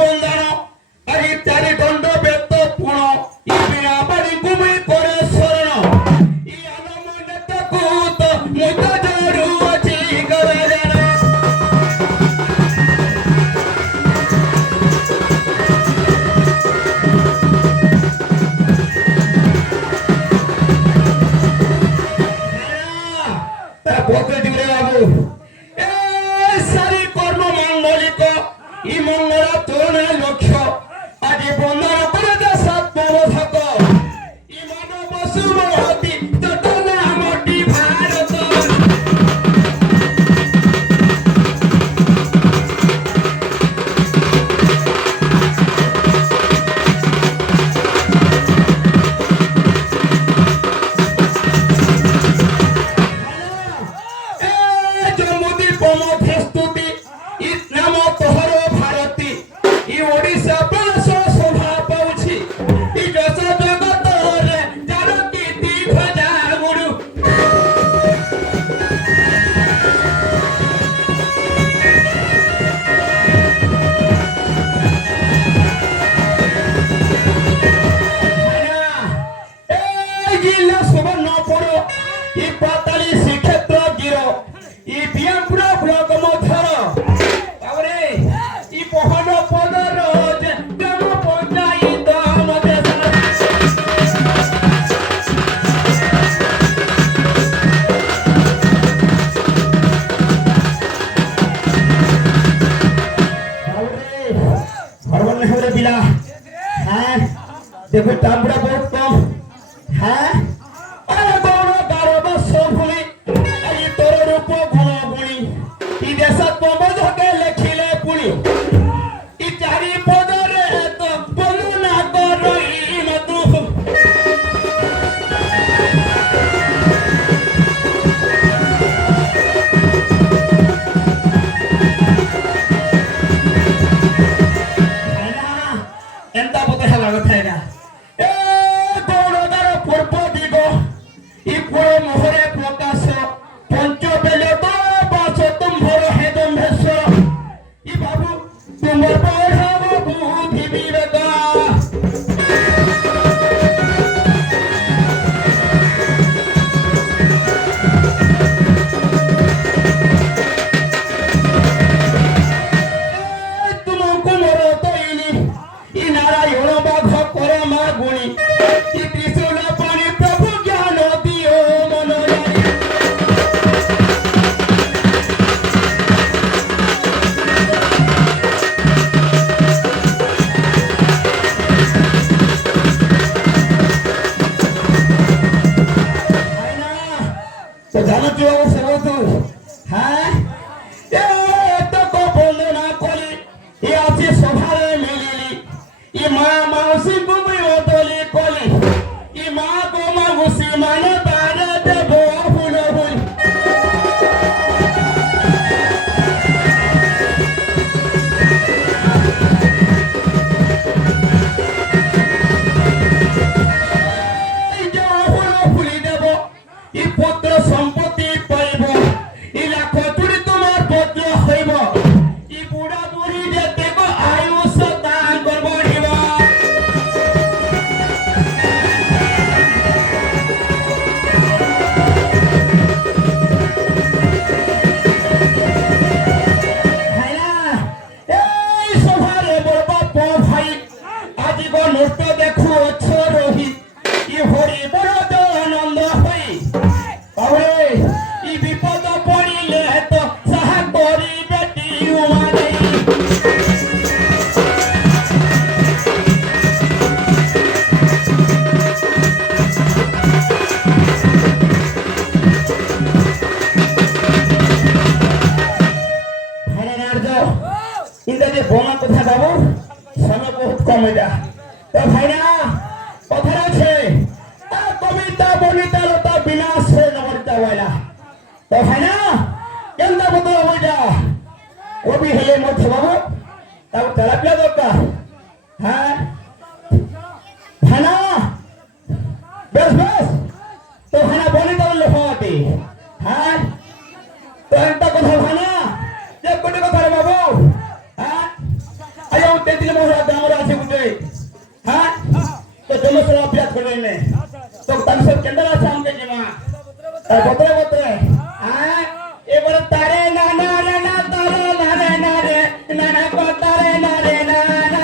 বন্ধন আই চারি দণ্ড বেত পুণ ই বিনা পারি কুমি করে শরণ ই আনমনে তাকু তো মুত জড়ু আছে গরে জানা তা বলতে দিবে বাবু এ সারি কর্ম মঙ্গলিক ই মঙ্গল তোরণে লক্ষ্য আজি বন্দন করে দেশাত প্রবোধক ই মানব সুমহতি যতন আমটি ভারত এ জম্মুদি প্রমথে স্তুতি ই নাম তোহর ভারতী ই ওড়িশা প্রদেশ শোভা পাউছি ই যশ জগতরে যার কীর্তি ভজা গুরু এই জিল্লা সুবর্ণপুর ই পাতালি শ্রীক্ষেত্র গির ই বিয়ামপুর ব্লক মধ্যর তারপরে ই পহন পদর গ্রাম পঞ্চায়েত আমাদের হরবন হরে বিলা হ্যাঁ দেখো দামটা বহুত কম হ্যাঁ আরে গৌর গারব সভূমি আই তোর রূপ গুণ গুণী ই দেশত প্রবোধকে লেখিলে পুনি ই চারি পদরে তো বলু না করই মতু ಎಂತ ಬುದ್ಧಿವಾಗುತ್ತೆ ಈಗ এ গৌরদার পূর্ব দিগ ই পুরো মোহরে প্রকাশ পঞ্চবেলে তো বাস তুম্ভর হেদম্ভেশ্বর ই বাবু তুমর পড়াব বুদ্ধি বিবেক তুমକୁ ମୋର ତଇନି ଇ ନାରାୟଣ ବାଘ କର ମା ଗୁଣି ଇ ତ୍ରିଶୂଳ ପାଣି ପ୍ରଭୁ ଜ୍ଞାନ ଦିଅ ମନ ଜାଣି তো জানুଛୁ বাবু ସବୁ হ্যাঁ এতক বন্দনা করি ই আছি সভারে মিলিলি ই মা মাউসী গুমি ওতলি কলি ই মা গো মাউসী মানে বারে দেব ফুল ফুল ই যে ফুল ফুলি দেব ই পুত্র সম্পত্তি পাইব ই লাখ চুরি তোমার পুত্র হইব ই বুড়া বুড়ি যেতে গো আয়ুষ তাঙ্কর বঢ়িব ভাইরা এই সভারে বড় বাপ ভাই আজি গো নৃত্য দেখু অছ রহি ই হরি বড় আনন্দ হই বাবরে ই বিপদ পড়িলে তো সাহা করি বেটি উমানে ভাইরা নার্য ইন্দা যে বোমা কথা বাবু সময় বহুত কম এটা তো ভাইরা কথা আছে কবিতা বনিতা লতা বিনাশ হয়ে নবরিতা বইলা তো ভাইরা কেনটা বদল বইটা কবি হলে মধ্যে বাবু তাও তেলাপিয়া দরকার হ্যাঁ ভাইনা বেশ বেশ তো ভাইনা বনিতা লেখাটি হ্যাঁ তো একটা কথা ভাইনা যে কোটি কথা রে বাবু হ্যাঁ আয়ো তেদিলা মোরা গ্রামরে আছে গুটে হ্যাঁ তো তুমি সব অভ্যাস করে নে তো তার সব কেন্দ্র আছে আমাকে জিমা বতরে বতরে হ্যাঁ এবারে তারে না না রে না তারে না রে না রে না না কো তারে না রে না না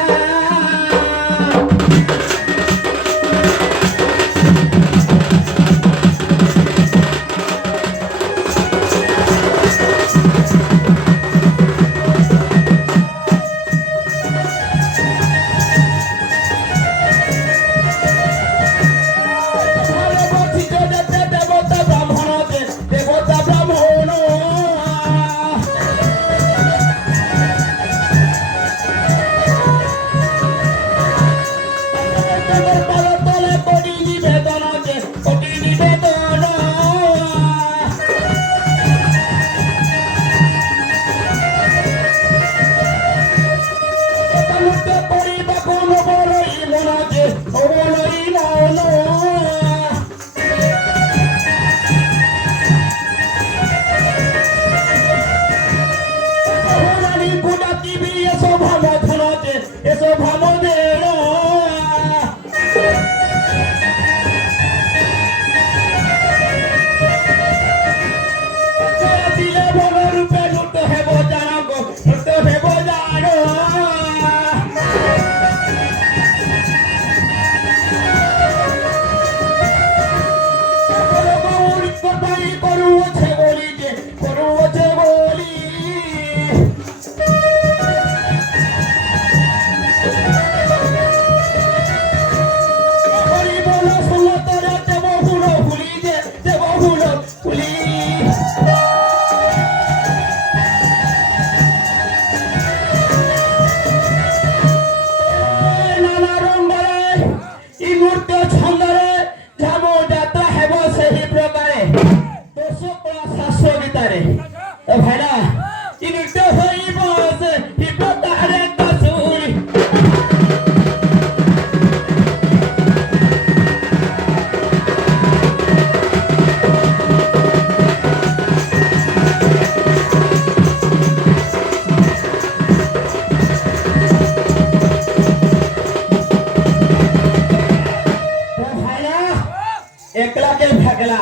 একলা কে ভাগলা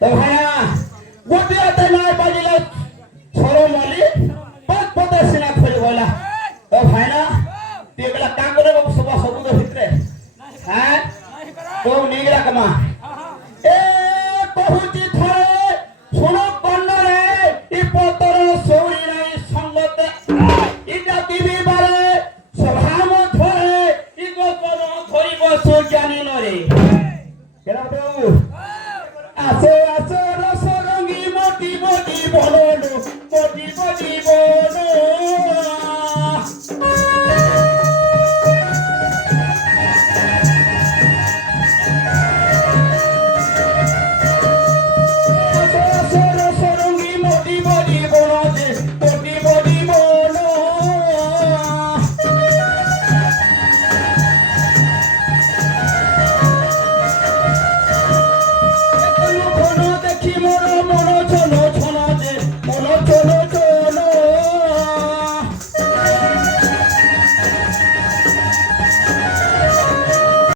তো ভাইয়া গোটি আতে নাই বাজিলে সরমালি পাঁচ পদে সিনা খোঁজ বলা তো ভাইনা তুই একলা কা করে বাবু সবা সবুজ ভিতরে হ্যাঁ তো নিগলা কমা এ কহুচি থরে শোনো কন্নরে ই পতর সৌরি নাই সঙ্গতে ইটা দিবি বারে সভাম ধরে ই গোপন ধরিব সুজ্ঞানী নরে কেরা বাবু আসো আসো রসরঙ্গী মোটি মোটি বলনো মোটি মোটি বলো আসো আসো রসরঙ্গী মোটি মোটি বলো মোটি মোটি বলো দেখি মোর মন ছন ছন যে মন